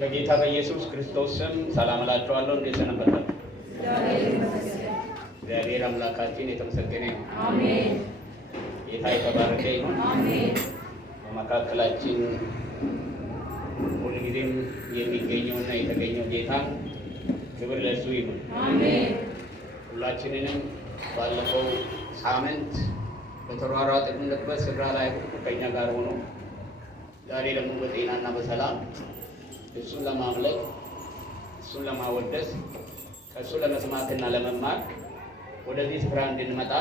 በጌታ በኢየሱስ ክርስቶስ ስም ሰላም እላችኋለሁ። እንዴት ሰነበታችሁ? እግዚአብሔር አምላካችን የተመሰገነ ይሁን። አሜን። ጌታ የተባረከ ይሁን። አሜን። በመካከላችን ሁልጊዜም የሚገኘውና የተገኘው ጌታ ክብር ለእሱ ይሁን። አሜን። ሁላችንንም ባለፈው ሳምንት በተሯሯጥንበት ስፍራ ላይ ከኛ ጋር ሆኖ ዛሬ ደግሞ በጤናና በሰላም እሱን ለማምለክ እሱን ለማወደስ ከእሱ ለመስማትና ለመማር ወደዚህ ስፍራ እንድንመጣ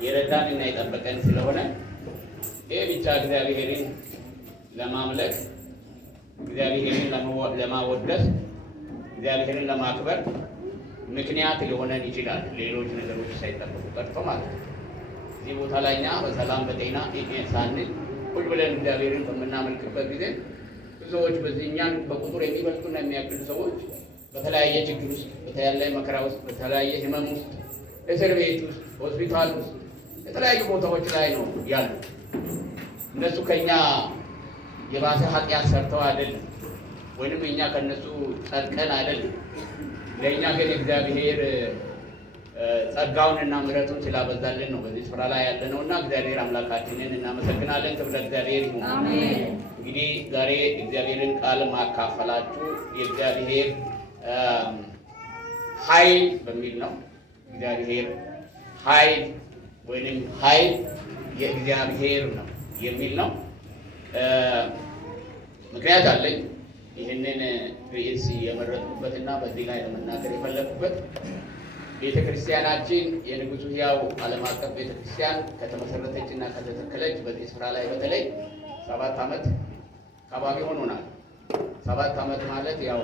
የረዳንና የጠበቀን ስለሆነ ይህ ብቻ እግዚአብሔርን ለማምለክ እግዚአብሔርን ለማወደስ እግዚአብሔርን ለማክበር ምክንያት ሊሆነን ይችላል። ሌሎች ነገሮች ሳይጠበቁ ቀርቶ ማለት ነው። እዚህ ቦታ ላይ እኛ በሰላም በጤና ሳንል ቁጭ ብለን እግዚአብሔርን በምናመልክበት ጊዜ ብዙዎች በዚህኛን በቁጥር የሚበልጡና የሚያክሉ ሰዎች በተለያየ ችግር ውስጥ፣ በተለያየ መከራ ውስጥ፣ በተለያየ ሕመም ውስጥ፣ እስር ቤት ውስጥ፣ ሆስፒታል ውስጥ፣ የተለያዩ ቦታዎች ላይ ነው ያሉ። እነሱ ከኛ የባሰ ኃጢአት ሰርተው አይደለም፣ ወይንም እኛ ከነሱ ጸድቀን አይደለም። ለእኛ ግን እግዚአብሔር ጸጋውንና ምሕረቱን ስላበዛልን ነው በዚህ ስፍራ ላይ ያለነውና እግዚአብሔር አምላካችንን እናመሰግናለን። ክብር ለእግዚአብሔር ይሁን። አሜን። እንግዲህ ዛሬ እግዚአብሔርን ቃል ማካፈላችሁ የእግዚአብሔር ኃይል በሚል ነው። እግዚአብሔር ኃይል ወይንም ኃይል የእግዚአብሔር ነው የሚል ነው። ምክንያት አለኝ ይህንን ርዕስ የመረጥኩበትና በዚህ ላይ ለመናገር የፈለኩበት ቤተ ክርስቲያናችን የንጉሡ ሕያው ዓለም አቀፍ ቤተ ክርስቲያን ከተመሰረተች እና ከተተከለች በዚህ ስፍራ ላይ በተለይ 7 ዓመት አካባቢ ሆኖናል። 7 ዓመት ማለት ያው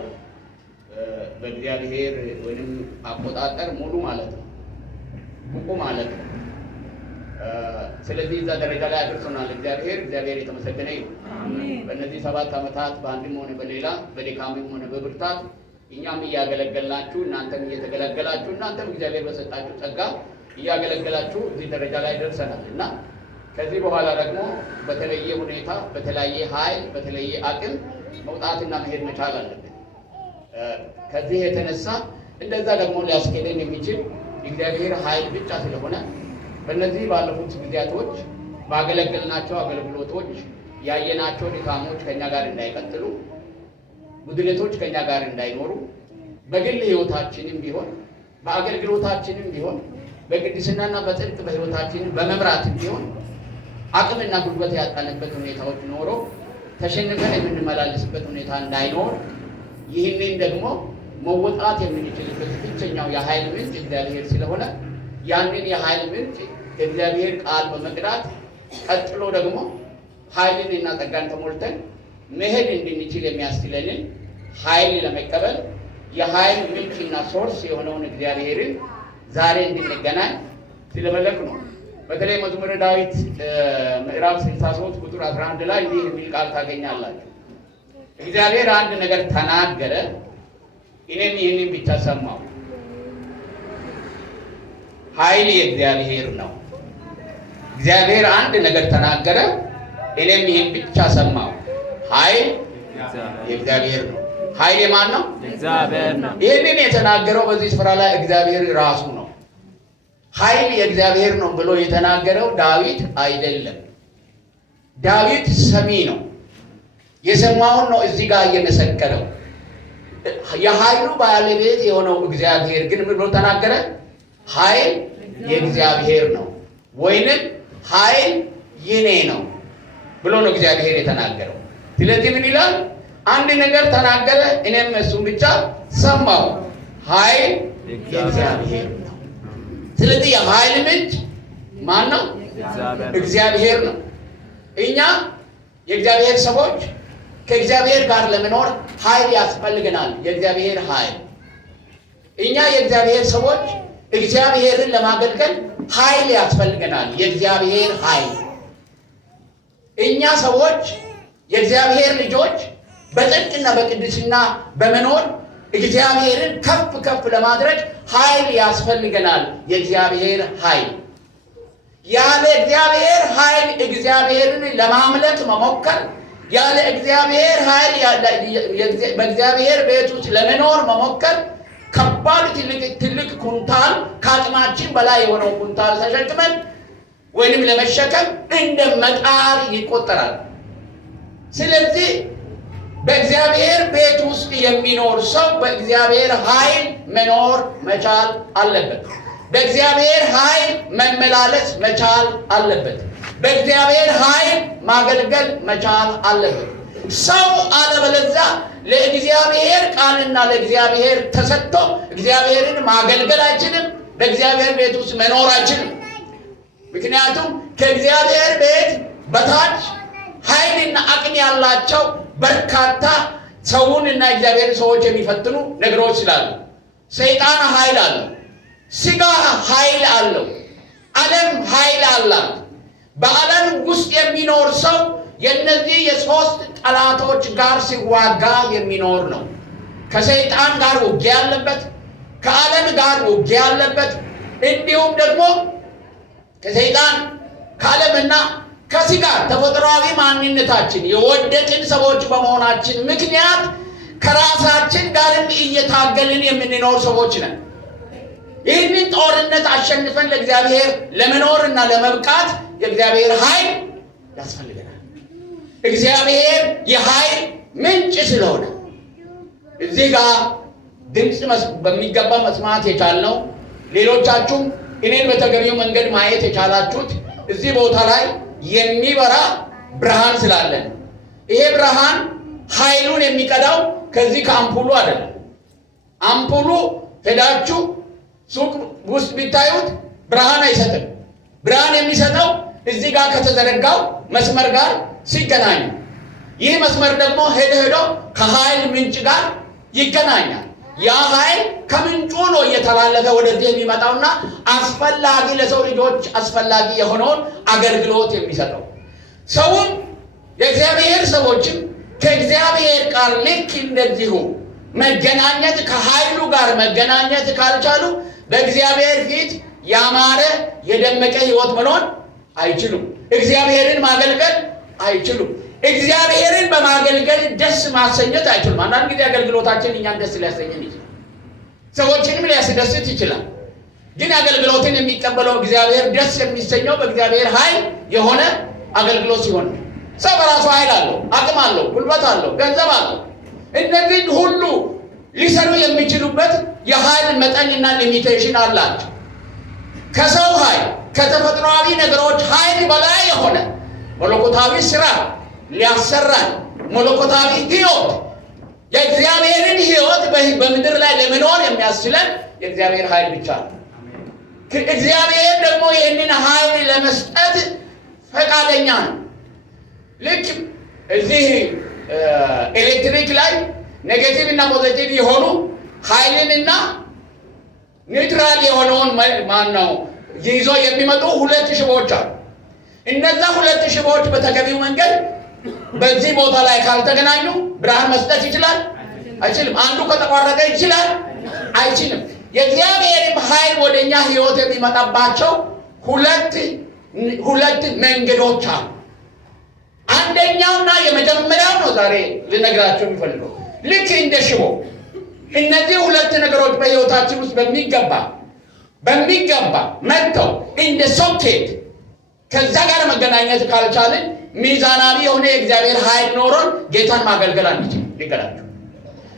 በእግዚአብሔር ወይንም አቆጣጠር ሙሉ ማለት ነው፣ ብቁ ማለት ነው። ስለዚህ እዛ ደረጃ ላይ አድርሶናል። እግዚአብሔር የተመሰገነ ይሁን። በእነዚህ 7 ዓመታት በአንድም ሆነ በሌላ በድካምም ሆነ በብርታት እኛም እያገለገልናችሁ እናንተም እየተገለገላችሁ እናንተም እግዚአብሔር በሰጣችሁ ጸጋ እያገለገላችሁ እዚህ ደረጃ ላይ ደርሰናል እና ከዚህ በኋላ ደግሞ በተለየ ሁኔታ በተለያየ ኃይል በተለየ አቅም መውጣትና መሄድ መቻል አለብን። ከዚህ የተነሳ እንደዛ ደግሞ ሊያስኬደን የሚችል እግዚአብሔር ኃይል ብቻ ስለሆነ በእነዚህ ባለፉት ጊዜያቶች ባገለገልናቸው አገልግሎቶች ያየናቸው ድካሞች ከኛ ጋር እንዳይቀጥሉ፣ ጉድለቶች ከኛ ጋር እንዳይኖሩ፣ በግል ሕይወታችንም ቢሆን በአገልግሎታችንም ቢሆን በቅድስናና በጽድቅ በሕይወታችን በመምራትም ቢሆን አቅምና ጉልበት ያጣንበት ሁኔታዎች ኖሮ ተሸንፈን የምንመላለስበት ሁኔታ እንዳይኖር ይህንን ደግሞ መወጣት የምንችልበት ብቸኛው የኃይል ምንጭ እግዚአብሔር ስለሆነ ያንን የኃይል ምንጭ እግዚአብሔር ቃል በመቅዳት ቀጥሎ ደግሞ ኃይልን እና ጸጋን ተሞልተን መሄድ እንድንችል የሚያስችለንን ኃይል ለመቀበል የኃይል ምንጭና ሶርስ የሆነውን እግዚአብሔርን ዛሬ እንድንገናኝ ስለመለክ ነው። በተለይ መዝሙረ ዳዊት ምዕራፍ 63 ቁጥር 11 ላይ እንዲህ የሚል ቃል ታገኛላችሁ። እግዚአብሔር አንድ ነገር ተናገረ፣ እኔም ይህንን ብቻ ሰማሁ። ኃይል የእግዚአብሔር ነው። እግዚአብሔር አንድ ነገር ተናገረ፣ እኔም ይህን ብቻ ሰማሁ። ኃይል የእግዚአብሔር ነው። ኃይል የማን ነው? እግዚአብሔር ነው። ይህንን የተናገረው በዚህ ስፍራ ላይ እግዚአብሔር ራሱ ነው። ኃይል የእግዚአብሔር ነው ብሎ የተናገረው ዳዊት አይደለም። ዳዊት ሰሚ ነው። የሰማውን ነው እዚህ ጋር እየመሰከረው። የኃይሉ ባለቤት የሆነው እግዚአብሔር ግን ምን ብሎ ተናገረ? ኃይል የእግዚአብሔር ነው ወይንም ኃይል የኔ ነው ብሎ ነው እግዚአብሔር የተናገረው። ስለዚህ ምን ይላል? አንድ ነገር ተናገረ፣ እኔም እሱን ብቻ ሰማሁ። ኃይል የእግዚአብሔር ነው። ስለዚህ የኃይል ምንጭ ማን ነው? እግዚአብሔር ነው። እኛ የእግዚአብሔር ሰዎች ከእግዚአብሔር ጋር ለመኖር ኃይል ያስፈልገናል። የእግዚአብሔር ኃይል። እኛ የእግዚአብሔር ሰዎች እግዚአብሔርን ለማገልገል ኃይል ያስፈልገናል። የእግዚአብሔር ኃይል። እኛ ሰዎች የእግዚአብሔር ልጆች በጽድቅና በቅድስና በመኖር እግዚአብሔርን ከፍ ከፍ ለማድረግ ኃይል ያስፈልገናል። የእግዚአብሔር ኃይል። ያለ እግዚአብሔር ኃይል እግዚአብሔርን ለማምለክ መሞከር፣ ያለ እግዚአብሔር ኃይል በእግዚአብሔር ቤት ውስጥ ለመኖር መሞከር ከባድ ትልቅ ኩንታል ከአቅማችን በላይ የሆነው ኩንታል ተሸክመን ወይንም ለመሸከም እንደ መጣር ይቆጠራል። ስለዚህ በእግዚአብሔር ቤት ውስጥ የሚኖር ሰው በእግዚአብሔር ኃይል መኖር መቻል አለበት። በእግዚአብሔር ኃይል መመላለስ መቻል አለበት። በእግዚአብሔር ኃይል ማገልገል መቻል አለበት። ሰው አለበለዚያ ለእግዚአብሔር ቃልና ለእግዚአብሔር ተሰጥቶ እግዚአብሔርን ማገልገል አይችልም። በእግዚአብሔር ቤት ውስጥ መኖር አይችልም። ምክንያቱም ከእግዚአብሔር ቤት በታች ኃይልና አቅም ያላቸው በርካታ ሰውንና እግዚአብሔር ሰዎች የሚፈትኑ ነገሮች ስላሉ፣ ሰይጣን ኃይል አለው፣ ስጋ ኃይል አለው፣ ዓለም ኃይል አላት። በዓለም ውስጥ የሚኖር ሰው የእነዚህ የሶስት ጠላቶች ጋር ሲዋጋ የሚኖር ነው። ከሰይጣን ጋር ውጊያ ያለበት፣ ከዓለም ጋር ውጊያ ያለበት፣ እንዲሁም ደግሞ ከሰይጣን ከዓለምና ከስጋ ተፈጥሯዊ ማንነታችን የወደቅን ሰዎች በመሆናችን ምክንያት ከራሳችን ጋርም እየታገልን የምንኖር ሰዎች ነን። ይህንን ጦርነት አሸንፈን ለእግዚአብሔር ለመኖርና ለመብቃት የእግዚአብሔር ኃይል ያስፈልገናል። እግዚአብሔር የኃይል ምንጭ ስለሆነ እዚህ ጋር ድምፅ በሚገባ መስማት የቻልነው፣ ሌሎቻችሁም እኔን በተገቢው መንገድ ማየት የቻላችሁት እዚህ ቦታ ላይ የሚበራ ብርሃን ስላለን፣ ይሄ ብርሃን ኃይሉን የሚቀዳው ከዚህ ከአምፑሉ አይደለም። አምፑሉ ሄዳችሁ ሱቅ ውስጥ ቢታዩት ብርሃን አይሰጥም። ብርሃን የሚሰጠው እዚህ ጋር ከተዘረጋው መስመር ጋር ሲገናኝ፣ ይህ መስመር ደግሞ ሄዶ ከኃይል ምንጭ ጋር ይገናኛል። ያ ኃይል ከምንጩ ነው እየተላለፈ ወደዚህ የሚመጣውና አስፈላጊ ለሰው ልጆች አስፈላጊ የሆነውን አገልግሎት የሚሰጠው። ሰውም የእግዚአብሔር ሰዎችም ከእግዚአብሔር ቃል ልክ እንደዚሁ መገናኘት ከኃይሉ ጋር መገናኘት ካልቻሉ በእግዚአብሔር ፊት ያማረ የደመቀ ሕይወት መኖር አይችሉም። እግዚአብሔርን ማገልገል አይችሉም። እግዚአብሔርን በማገልገል ደስ ማሰኘት አይችሉም። አንዳንድ ጊዜ አገልግሎታችን እኛን ደስ ሊያሰኘን ይችላል፣ ሰዎችንም ሊያስደስት ይችላል። ግን አገልግሎትን የሚቀበለው እግዚአብሔር ደስ የሚሰኘው በእግዚአብሔር ኃይል የሆነ አገልግሎት ሲሆን፣ ሰው በራሱ ኃይል አለው፣ አቅም አለው፣ ጉልበት አለው፣ ገንዘብ አለው። እነዚህ ሁሉ ሊሰሩ የሚችሉበት የኃይል መጠንና ሊሚቴሽን አላቸው። ከሰው ኃይል ከተፈጥሯዊ ነገሮች ኃይል በላይ የሆነ መለኮታዊ ስራ ሊያሰራን መለኮታዊ ሕይወት የእግዚአብሔርን ሕይወት በምድር ላይ ለመኖር የሚያስችለን የእግዚአብሔር ኃይል ብቻ ነው። እግዚአብሔር ደግሞ ይህንን ኃይል ለመስጠት ፈቃደኛ ነው። ልክ እዚህ ኤሌክትሪክ ላይ ኔጌቲቭ እና ፖዚቲቭ የሆኑ ኃይልንና ኒውትራል የሆነውን ማነው ይዞ የሚመጡ ሁለት ሽቦዎች አሉ። እነዛ ሁለት ሽቦዎች በተገቢው መንገድ በዚህ ቦታ ላይ ካልተገናኙ ብርሃን መስጠት ይችላል? አይችልም። አንዱ ከተቋረጠ ይችላል? አይችልም። የእግዚአብሔርም ኃይል ወደኛ ሕይወት የሚመጣባቸው ሁለት መንገዶች አሉ። አንደኛውና የመጀመሪያው ነው ዛሬ ልነግራቸው የሚፈልገው። ልክ እንደ ሽቦ እነዚህ ሁለት ነገሮች በሕይወታችን ውስጥ በሚገባ መጥተው እንደ ሶኬት ከዛ ጋር መገናኘት ካልቻልን ሚዛናዊ የሆነ የእግዚአብሔር ኃይል ኖሮን ጌታን ማገልገል አንችልም። ሊገላችሁ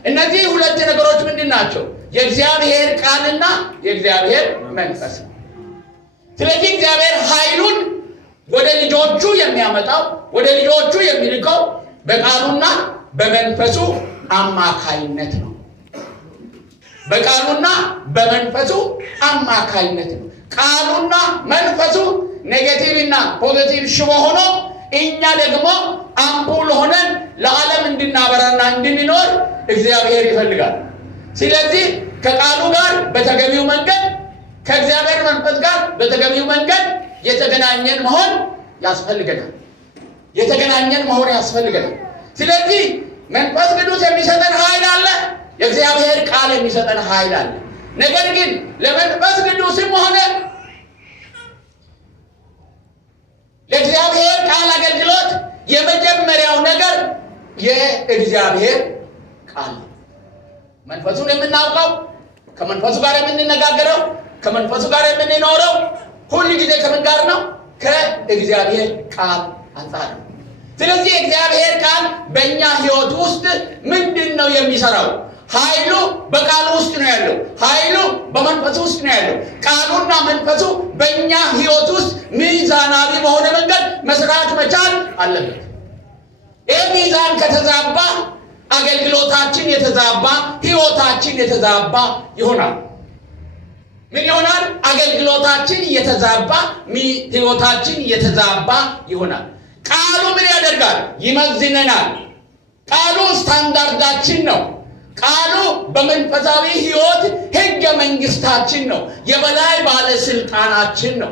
እነዚህ ሁለት ነገሮች ምንድን ናቸው? የእግዚአብሔር ቃልና የእግዚአብሔር መንፈስ። ስለዚህ እግዚአብሔር ኃይሉን ወደ ልጆቹ የሚያመጣው ወደ ልጆቹ የሚልከው በቃሉና በመንፈሱ አማካይነት ነው። በቃሉና በመንፈሱ አማካይነት ነው። ቃሉና መንፈሱ ኔጌቲቭ እና ፖዚቲቭ ሽቦ ሆኖ እኛ ደግሞ አምፑል ሆነን ለዓለም እንድናበራና እንድንኖር እግዚአብሔር ይፈልጋል። ስለዚህ ከቃሉ ጋር በተገቢው መንገድ ከእግዚአብሔር መንፈስ ጋር በተገቢው መንገድ የተገናኘን መሆን ያስፈልገናል። ስለዚህ መንፈስ ቅዱስ የሚሰጠን ኃይል አለ፣ የእግዚአብሔር ቃል የሚሰጠን ኃይል አለ። ነገር ግን ለመንፈስ ቅዱስም ሆነ የእግዚአብሔር ቃል ነው። መንፈሱን የምናውቀው፣ ከመንፈሱ ጋር የምንነጋገረው፣ ከመንፈሱ ጋር የምንኖረው ሁሉ ጊዜ ከምን ጋር ነው? ከእግዚአብሔር ቃል አንጻር ነው። ስለዚህ የእግዚአብሔር ቃል በእኛ ሕይወት ውስጥ ምንድን ነው የሚሰራው? ኃይሉ በቃሉ ውስጥ ነው ያለው። ኃይሉ በመንፈሱ ውስጥ ነው ያለው። ቃሉና መንፈሱ በእኛ ሕይወት ውስጥ ሚዛናዊ በሆነ መንገድ መስራት መቻል አለበት። ይህ ሚዛን ከተዛባ አገልግሎታችን የተዛባ፣ ሕይወታችን የተዛባ ይሆናል። ምን ይሆናል? አገልግሎታችን የተዛባ፣ ሕይወታችን የተዛባ ይሆናል። ቃሉ ምን ያደርጋል? ይመዝነናል። ቃሉ ስታንዳርዳችን ነው። ቃሉ በመንፈሳዊ ሕይወት ሕገ መንግስታችን ነው። የበላይ ባለስልጣናችን ነው።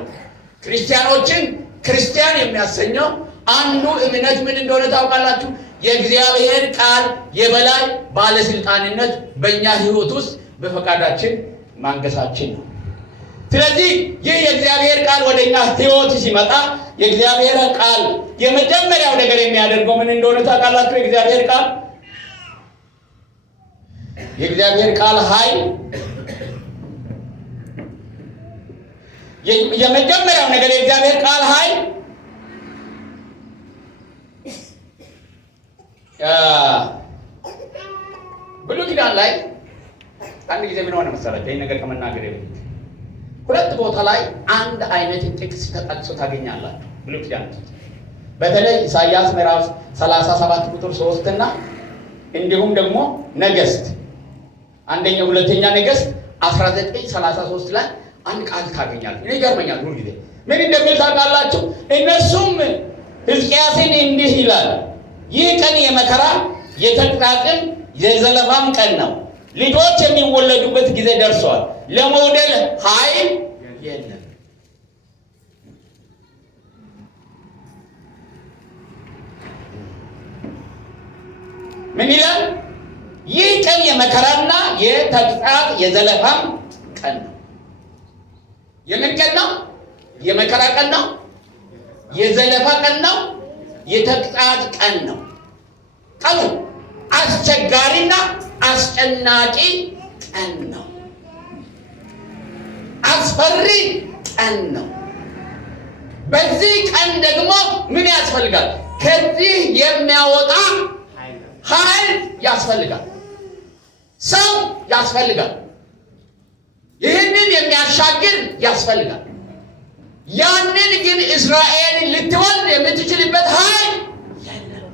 ክርስቲያኖችን ክርስቲያን የሚያሰኘው አንዱ እምነት ምን እንደሆነ ታውቃላችሁ? የእግዚአብሔር ቃል የበላይ ባለስልጣንነት በእኛ ሕይወት ውስጥ በፈቃዳችን ማንገሳችን ነው። ስለዚህ ይህ የእግዚአብሔር ቃል ወደኛ ሕይወት ሲመጣ የእግዚአብሔር ቃል የመጀመሪያው ነገር የሚያደርገው ምን እንደሆነ ታውቃላችሁ? የእግዚአብሔር ቃል ኃይል የመጀመሪያው ነገር የእግዚአብሔር ቃል ኃይል ብሉይ ኪዳን ላይ አንድ ጊዜ ምን ሆነ መሰላችሁ? ይህን ነገር ከመናገር በፊት ሁለት ቦታ ላይ አንድ አይነት ጥቅስ ተጠቅሶ ታገኛላችሁ። ብሉይ ኪዳን በተለይ ኢሳይያስ ምዕራፍ 37 ቁጥር 3 እና እንዲሁም ደግሞ ነገሥት አንደኛ ሁለተኛ ነገሥት 19:33 ላይ አንድ ቃል ታገኛላችሁ። እኔ ይገርመኛል ሁሉ ጊዜ ምን እንደሚል ታውቃላችሁ? እነሱም ሕዝቅያስን እንዲህ ይላል፣ ይህ ቀን የመከራ የተቅጣጥም የዘለፋም ቀን ነው። ልጆች የሚወለዱበት ጊዜ ደርሷል። ለመውደድ ኃይል የለም። ምን ይላል? ይህ ቀን የመከራና የተግሣጽ የዘለፋም ቀን ነው። የምን ቀን ነው? የመከራ ቀን ነው። የዘለፋ ቀን ነው። የተግሣጽ ቀን ነው። ቀኑ አስቸጋሪና አስጨናቂ ቀን ነው። አስፈሪ ቀን ነው። በዚህ ቀን ደግሞ ምን ያስፈልጋል? ከዚህ የሚያወጣ ኃይል ያስፈልጋል። ሰው ያስፈልጋል። ይህንን የሚያሻግር ያስፈልጋል። ያንን ግን እስራኤልን ልትወልድ የምትችልበት ኃይል የለም።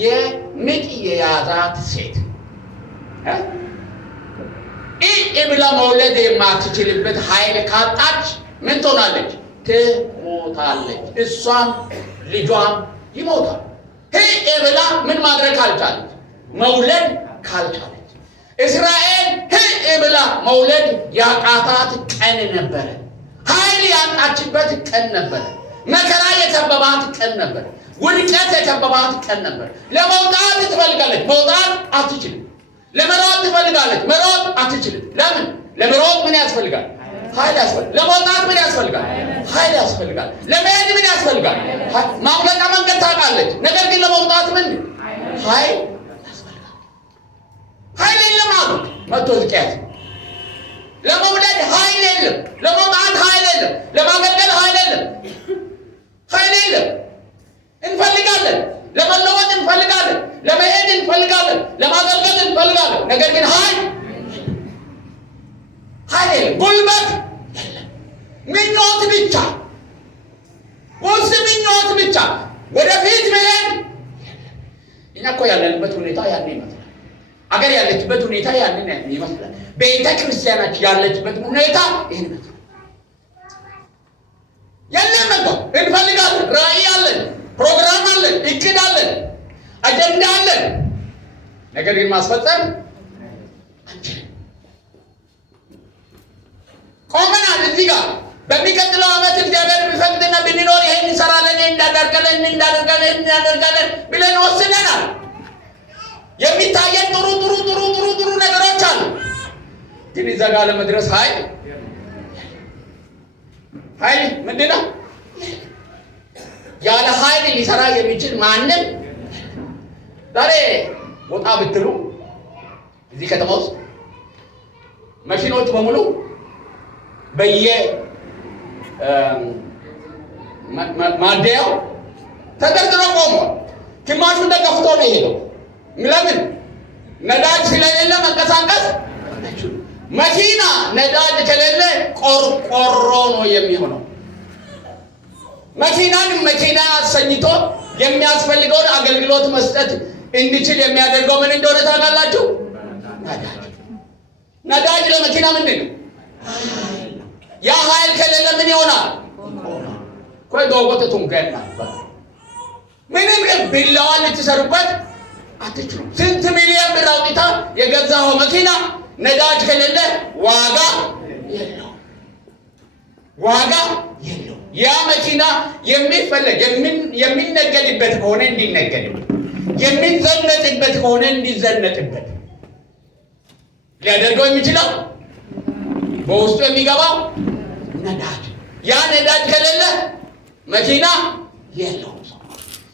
የምጥ የያዛት ሴት ብላ መውለድ የማትችልበት ኃይል ካጣች ምን ትሆናለች? ትሞታለች። እሷም ልጇም ይሞታል። ብላ ምን ማድረግ ካልቻለች? መውለድ ካልቻለች። እስራኤል ብላ መውለድ ያቃታት ቀን ነበረ። ኃይል ያጣችበት ቀን ነበረ። መከራ የከበባት ቀን ነበረ። ውድቀት የከበባት ቀን ነበር። ለመውጣት ትፈልጋለች፣ መውጣት አትችልም። ለመሮጥ ትፈልጋለች፣ መሮጥ አትችልም። ለምን? ለመሮጥ ምን ያስፈልጋል? ኃይል ያስፈልጋል። ለመውጣት ምን ያስፈልጋል? ኃይል ያስፈልጋል። ለመሄድ ምን ያስፈልጋል? ማምለጫ መንገድ ታውቃለች። ነገር ግን ለመውጣት ምን ኃይል ያስፈልጋል። ኃይል የለም አሉት መጥቶ ሕዝቅያስ። ለመውለድ ኃይል የለም፣ ለመውጣት ኃይል የለም፣ ለማገልገል ኃይል የለም። ኃይል የለም። እንፈልጋለን፣ ለመለወጥ እንፈልጋለን፣ ለመሄድ እንፈልጋለን፣ ለማገልገል እንፈልጋለን። ነገር ግን ኃይል የለም፣ ጉልበት የለም። ምኞት ብቻ፣ ውስጥ ምኞት ብቻ፣ ወደፊት መሄድ የለም። እኛ እኮ ያለንበት ሁኔታ ያንን ይመስላል። አገር ያለችበት ሁኔታ ያንን ይመስላል። ቤተ ክርስቲያናችን ያለችበት ሁኔታ ይህን ይመስላል። የለም እኮ እንፈልጋለን፣ ራዕይ አለን፣ ፕሮግራም አለን፣ እቅድ አለን፣ አጀንዳ አለን። ነገር ግን ማስፈጸም አንችልም። ቆመናል እዚህ ጋር። በሚቀጥለው ዓመት እግዚአብሔር ቢፈቅድና ብንኖር ይሄን እንሰራለን፣ እንዳደርጋለን ብለን ወስነናል። የሚታየን ጥሩ ነገሮች አሉ። ግን እዛ ጋር ለመድረስ ኃይል ምንድን ነው? ያለ ኃይል ሊሰራ የሚችል ማንም ዛሬ ወጣ ብትሉ እዚህ ከተማ ውስጥ መኪኖች በሙሉ በየ ማደያው ተደርድሮ ቆሟል። ግማሹ ተከፍቶ ነው የሄደው። ለምን? ነዳጅ ስለሌለ መንቀሳቀስ። መኪና ነዳጅ ከሌለ ቆርቆሮ ነው የሚሆነው። መኪናን መኪና አሰኝቶ የሚያስፈልገውን አገልግሎት መስጠት እንዲችል የሚያደርገው ምን እንደሆነ ታውቃላችሁ? ነዳጅ ለመኪና ምንድን ነው? ያ ኃይል ከሌለ ምን ይሆናል? ቆይ ዶጎተቱን ገና ምንም ቢላዋ ልትሰሩበት አትችሉም። ስንት ሚሊዮን ብር አውጥታ የገዛው መኪና ነዳጅ ከሌለ ዋጋ የለው፣ ዋጋ የለው። ያ መኪና የሚፈለግ የሚነገድበት ከሆነ እንዲነገድበት፣ የሚዘነጥበት ከሆነ እንዲዘነጥበት ሊያደርገው የሚችለው በውስጡ የሚገባው ነዳጅ። ያ ነዳጅ ከሌለ መኪና የለው።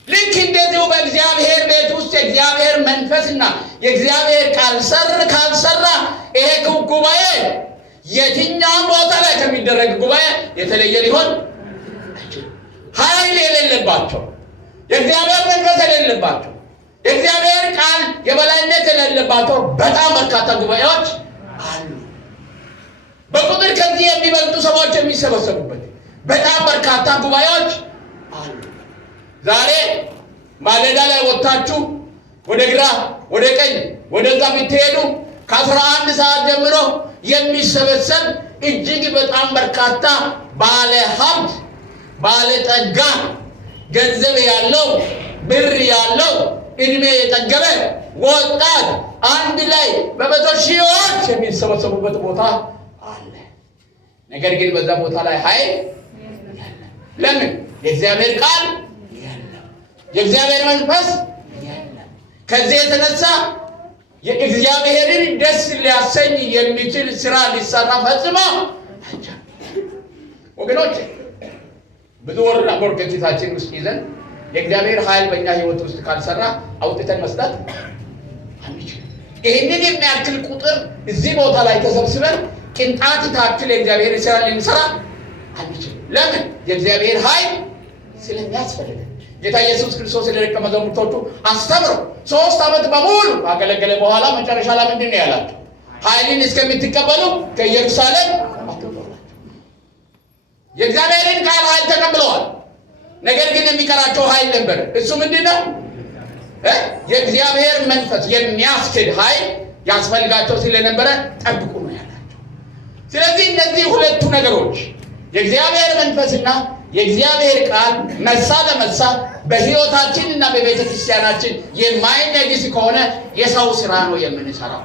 ልክ እንደዚሁ በእግዚአብሔር ቤት ውስጥ የእግዚአብሔር መንፈስና የእግዚአብሔር ቃል ካልሰራ ይሄ ጉባኤ የትኛውም ቦታ ላይ ከሚደረግ ጉባኤ የተለየ ሊሆን አይችልም። ኃይል የሌለባቸው፣ የእግዚአብሔር መንፈስ የሌለባቸው፣ የእግዚአብሔር ቃል የበላይነት የሌለባቸው በጣም በርካታ ጉባኤዎች አሉ። በቁጥር ከዚህ የሚበልጡ ሰዎች የሚሰበሰቡበት በጣም በርካታ ጉባኤዎች አሉ። ዛሬ ማለዳ ላይ ወጥታችሁ ወደ ግራ ወደ ቀኝ ወደዛ ብትሄዱ ከ11 ሰዓት ጀምሮ የሚሰበሰብ እጅግ በጣም በርካታ ባለ ሀብት፣ ባለ ጠጋ፣ ገንዘብ ያለው፣ ብር ያለው፣ እድሜ የጠገበ ወጣት አንድ ላይ በመቶ ሺዎች የሚሰበሰቡበት ቦታ አለ። ነገር ግን በዛ ቦታ ላይ ኃይል ለምን? የእግዚአብሔር ቃል የለም፣ የእግዚአብሔር መንፈስ የለም። ከዚህ የተነሳ የእግዚአብሔርን ደስ ሊያሰኝ የሚችል ስራ ሊሰራ ፈጽሞ ወገኖች፣ ብዙ ወርና ቦርድ ከኪሳችን ውስጥ ይዘን የእግዚአብሔር ኃይል በእኛ ህይወት ውስጥ ካልሰራ አውጥተን መስጠት አንችልም። ይህንን የሚያክል ቁጥር እዚህ ቦታ ላይ ተሰብስበን ቅንጣት ታክል የእግዚአብሔር ስራ ልንሰራ አንችልም። ለምን? የእግዚአብሔር ኃይል ስለሚያስፈልግ። ጌታ ኢየሱስ ክርስቶስ ለደቀ መዛሙርቶቹ አስተምሮ 3 ዓመት በሙሉ ካገለገለ በኋላ መጨረሻ ላይ ምንድን ነው ያላቸው? ኃይልን እስከምትቀበሉ ከኢየሩሳሌም አትወጡ። የእግዚአብሔርን ቃል ኃይል ተቀብለዋል። ነገር ግን የሚቀራቸው ኃይል ነበር። እሱ ምንድን ነው? የእግዚአብሔር መንፈስ የሚያስኬድ ኃይል ያስፈልጋቸው ስለነበረ ጠብቁ ነው ያላቸው። ስለዚህ እነዚህ ሁለቱ ነገሮች የእግዚአብሔር መንፈስና የእግዚአብሔር ቃል መሳ ለመሳ በህይወታችን እና በቤተ ክርስቲያናችን የማይነግስ ከሆነ የሰው ስራ ነው የምንሰራው።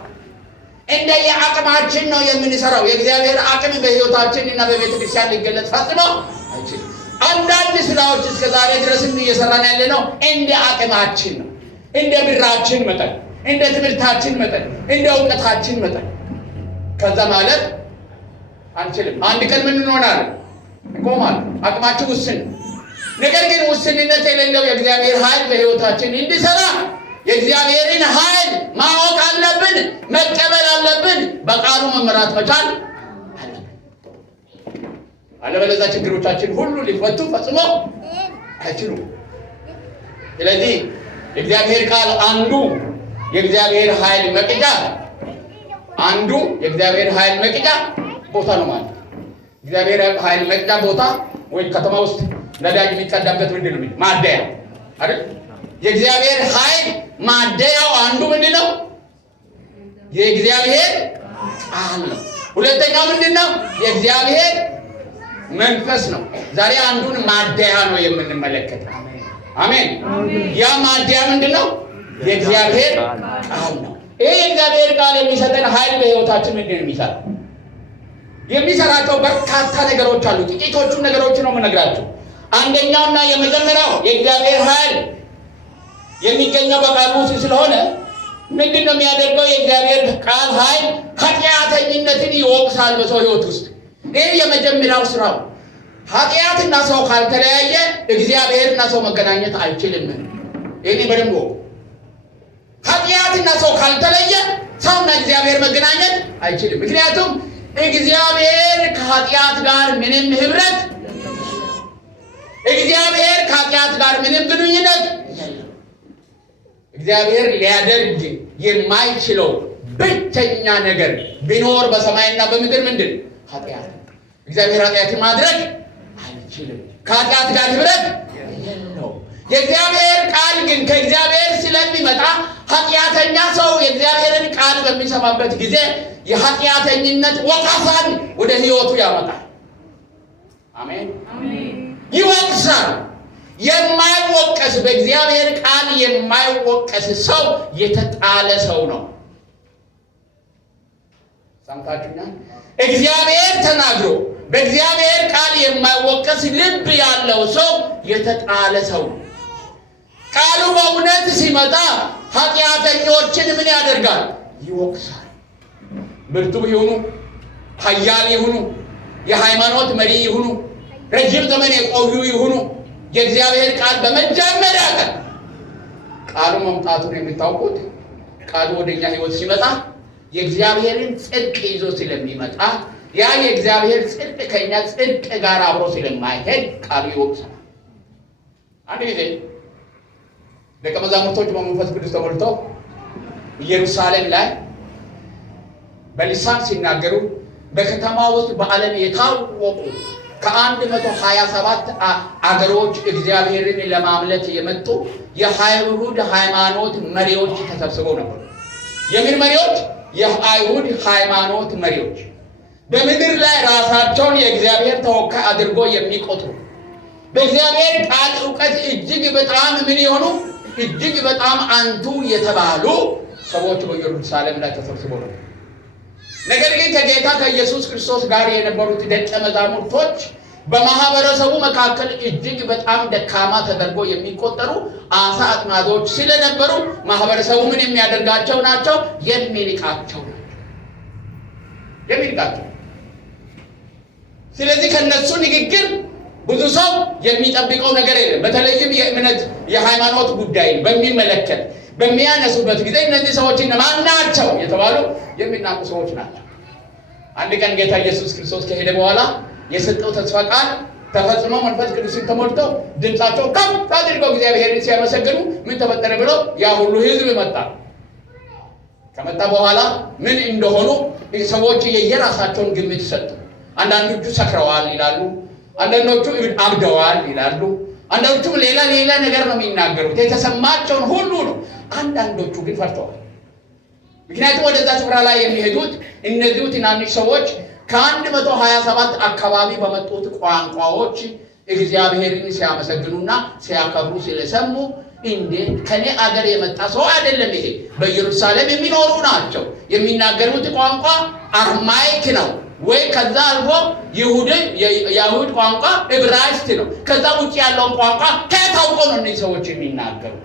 እንደ የአቅማችን ነው የምንሰራው። የእግዚአብሔር አቅም በህይወታችን እና በቤተ ክርስቲያን ሊገለጽ ፈጽሞ አይችልም። አንዳንድ ስራዎች እስከ ዛሬ ድረስም እየሰራን ያለ ነው እንደ አቅማችን ነው። እንደ ብራችን መጠን፣ እንደ ትምህርታችን መጠን፣ እንደ እውቀታችን መጠን ከዛ ማለት አንችልም። አንድ ቀን ምን እንሆናለን? እንቆማለን። አቅማችን ውስን። ነገር ግን ውስንነት የሌለው የእግዚአብሔር ኃይል በህይወታችን እንዲሰራ የእግዚአብሔርን ኃይል ማወቅ አለብን፣ መቀበል አለብን፣ በቃሉ መመራት መቻል አለብን። አለበለዚያ ችግሮቻችን ሁሉ ሊፈቱ ፈጽሞ አይችሉም። ስለዚህ የእግዚአብሔር ቃል አንዱ የእግዚአብሔር ኃይል መቅጃ ቦታ ነው ማለት። እግዚአብሔር ኃይል መቅጃ ቦታ ወይ ከተማ ውስጥ ነዳጅ የሚቀዳበት ምንድን ነው? ማደያ አይደል? የእግዚአብሔር ኃይል ማደያው አንዱ ምንድን ነው? የእግዚአብሔር ቃል ነው። ሁለተኛው ምንድን ነው? የእግዚአብሔር መንፈስ ነው። ዛሬ አንዱን ማደያ ነው የምንመለከተው። አሜን። ያ ማደያ ምንድን ነው? የእግዚአብሔር ቃል ነው። ይሄ የእግዚአብሔር ቃል የሚሰጠን ኃይል በህይወታችን ምንድን ነው የሚሰራው? የሚሰራቸው በርካታ ነገሮች አሉ። ጥቂቶቹ ነገሮች ነው የምነግራቸው። አንደኛውና የመጀመሪያው የእግዚአብሔር ኃይል የሚገኘው በቃሉ ውስጥ ስለሆነ ምንድን ነው የሚያደርገው? የእግዚአብሔር ቃል ኃይል ኃጢአተኝነትን ይወቅሳል በሰው ህይወት ውስጥ። ይህ የመጀመሪያው ስራው። ኃጢአትና ሰው ካልተለያየ እግዚአብሔርና ሰው መገናኘት አይችልም። ይህኔ በደንብ ኃጢአትና ሰው ካልተለየ ሰውና እግዚአብሔር መገናኘት አይችልም። ምክንያቱም እግዚአብሔር ከኃጢአት ጋር ምንም ህብረት እግዚአብሔር ከኃጢአት ጋር ምንም ግንኙነት የለም። እግዚአብሔር ሊያደርግ የማይችለው ብቸኛ ነገር ቢኖር በሰማይና በምድር ምንድን? ኃጢአት። እግዚአብሔር ኃጢአትን ማድረግ አይችልም። ከኃጢአት ጋር ህብረት የለው። የእግዚአብሔር ቃል ግን ከእግዚአብሔር ስለሚመጣ ኃጢአተኛ ሰው የእግዚአብሔርን ቃል በሚሰማበት ጊዜ የኃጢአተኝነት ወቀሳን ወደ ህይወቱ ያመጣል። አሜን። ይወቅሳል። የማይወቀስ በእግዚአብሔር ቃል የማይወቀስ ሰው የተጣለ ሰው ነው። ሰምታችሁኛል? እግዚአብሔር ተናግሮ በእግዚአብሔር ቃል የማይወቀስ ልብ ያለው ሰው የተጣለ ሰው ነው። ቃሉ በእውነት ሲመጣ ኃጢአተኞችን ምን ያደርጋል? ይወቅሳል። ብርቱ ይሁኑ፣ ኃያል ይሁኑ፣ የሃይማኖት መሪ ይሁኑ፣ ረጅም ዘመን የቆዩ ይሁኑ፣ የእግዚአብሔር ቃል በመጀመሪያ ቀን ቃሉ መምጣቱን የምታውቁት ቃሉ ወደኛ ህይወት ሲመጣ የእግዚአብሔርን ጽድቅ ይዞ ስለሚመጣ ያ የእግዚአብሔር ጽድቅ ከኛ ጽድቅ ጋር አብሮ ስለማይሄድ ቃሉ ይወቅሳል። አንድ ጊዜ ደቀ መዛሙርቶች በመንፈስ ቅዱስ ተሞልተው ኢየሩሳሌም ላይ በልሳን ሲናገሩ በከተማ ውስጥ በዓለም የታወቁ ከ127 አገሮች እግዚአብሔርን ለማምለክ የመጡ የአይሁድ ሃይማኖት መሪዎች ተሰብስበው ነበር። የምን መሪዎች? የአይሁድ ሃይማኖት መሪዎች። በምድር ላይ ራሳቸውን የእግዚአብሔር ተወካይ አድርጎ የሚቆጥሩ በእግዚአብሔር ቃል ዕውቀት እጅግ በጣም ምን የሆኑ እጅግ በጣም አንቱ የተባሉ ሰዎች በኢየሩሳሌም ላይ ተሰብስበው ነበር። ነገር ግን ከጌታ ከኢየሱስ ክርስቶስ ጋር የነበሩት ደቀ መዛሙርቶች በማህበረሰቡ መካከል እጅግ በጣም ደካማ ተደርጎ የሚቆጠሩ አሳ አጥማጆች ስለነበሩ ማህበረሰቡ ምን የሚያደርጋቸው ናቸው? የሚንቃቸው ናቸው። የሚንቃቸው። ስለዚህ ከነሱ ንግግር ብዙ ሰው የሚጠብቀው ነገር የለም። በተለይም የእምነት የሃይማኖት ጉዳይን በሚመለከት በሚያነሱበት ጊዜ እነዚህ ሰዎች እነማን ናቸው የተባሉ የሚናቁ ሰዎች ናቸው። አንድ ቀን ጌታ ኢየሱስ ክርስቶስ ከሄደ በኋላ የሰጠው ተስፋ ቃል ተፈጽሞ መንፈስ ቅዱስን ተሞልተው ድምፃቸው ከፍ አድርገው እግዚአብሔርን ሲያመሰግኑ ምን ተፈጠረ ብለው ያ ሁሉ ህዝብ መጣ። ከመጣ በኋላ ምን እንደሆኑ ሰዎች የየራሳቸውን ግምት ሰጡ። አንዳንዶቹ ሰክረዋል ይላሉ፣ አንዳንዶቹ አብደዋል ይላሉ፣ አንዳንዶቹ ሌላ ነገር ነው የሚናገሩት። የተሰማቸውን ሁሉ ነው። አንዳንዶቹ ግን ፈርተዋል። ምክንያቱም ወደዛ ስፍራ ላይ የሚሄዱት እነዚሁ ትናንሽ ሰዎች ከ127 አካባቢ በመጡት ቋንቋዎች እግዚአብሔርን ሲያመሰግኑና ሲያከብሩ ስለሰሙ እንዴ ከኔ አገር የመጣ ሰው አይደለም፣ ይሄ በኢየሩሳሌም የሚኖሩ ናቸው፣ የሚናገሩት ቋንቋ አርማይክ ነው ወይ ከዛ አልፎ የይሁድ ቋንቋ ዕብራይስጥ ነው። ከዛ ውጭ ያለውን ቋንቋ ከታውቆ ነው እነዚህ ሰዎች የሚናገሩት።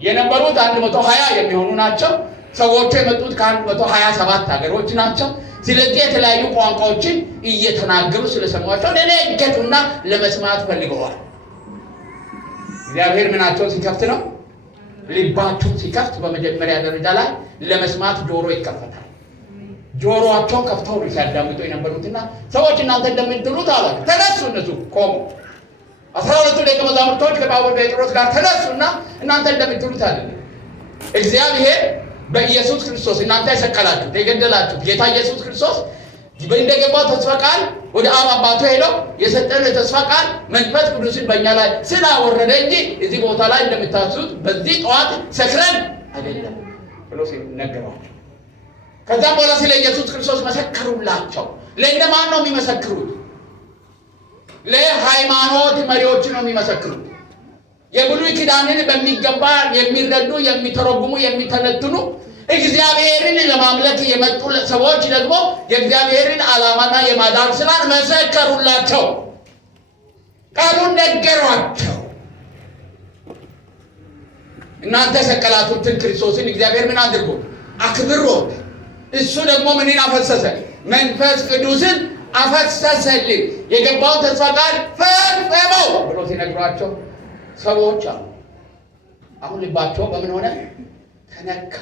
የነበሩት 120 የሚሆኑ ናቸው። ሰዎቹ የመጡት ከ127 ሀገሮች ናቸው። ስለዚህ የተለያዩ ቋንቋዎችን እየተናገሩ ስለሰሟቸው ለነገቱና ለመስማት ፈልገዋል። እግዚአብሔር ምናቸውን ሲከፍት ነው? ልባቸውን ሲከፍት በመጀመሪያ ደረጃ ላይ ለመስማት ጆሮ ይከፈታል። ጆሮአቸውን ከፍተው ነው ሲያዳምጡ የነበሩትና ሰዎች እናንተ እንደምትሉት አለ ተነሱ። እነሱ ቆሙ። 12ቱ ደቀ መዛሙርቶች ከጴጥሮስ ጋር ተነሱና እናንተ እንደምትሉት አይደለም፣ እግዚአብሔር በኢየሱስ ክርስቶስ እናንተ የሰቀላችሁት የገደላችሁት ጌታ ኢየሱስ ክርስቶስ እንደገባው ተስፋ ቃል ወደ አብ አባቱ ሄደው የሰጠን ተስፋ ቃል መንፈስ ቅዱስን በእኛ ላይ ስላወረደ እንጂ እዚህ ቦታ ላይ እንደምታስቡት በዚህ ጠዋት ሰክረን አይደለም ብሎ ሲነገራቸው፣ ከዛም በኋላ ስለ ኢየሱስ ክርስቶስ መሰከሩላቸው። ለእነማን ነው የሚመሰክሩት? ለሃይማኖት መሪዎች ነው የሚመሰክሩት። የብሉይ ኪዳንን በሚገባ የሚረዱ የሚተረጉሙ የሚተነትኑ እግዚአብሔርን ለማምለክ የመጡ ሰዎች ደግሞ የእግዚአብሔርን ዓላማና የማዳን ስራን መሰከሩላቸው፣ ቃሉን ነገሯቸው። እናንተ ሰቀላችሁትን ክርስቶስን እግዚአብሔር ምን አድርጎ አክብሮት፣ እሱ ደግሞ ምንን አፈሰሰ? መንፈስ ቅዱስን አፈሰሰልን፣ የገባውን ተስፋ ቃል ፈጸመው ብሎ ሲነግሯቸው ሰዎች አሉ። አሁን ልባቸው በምን ሆነ? ተነካ፣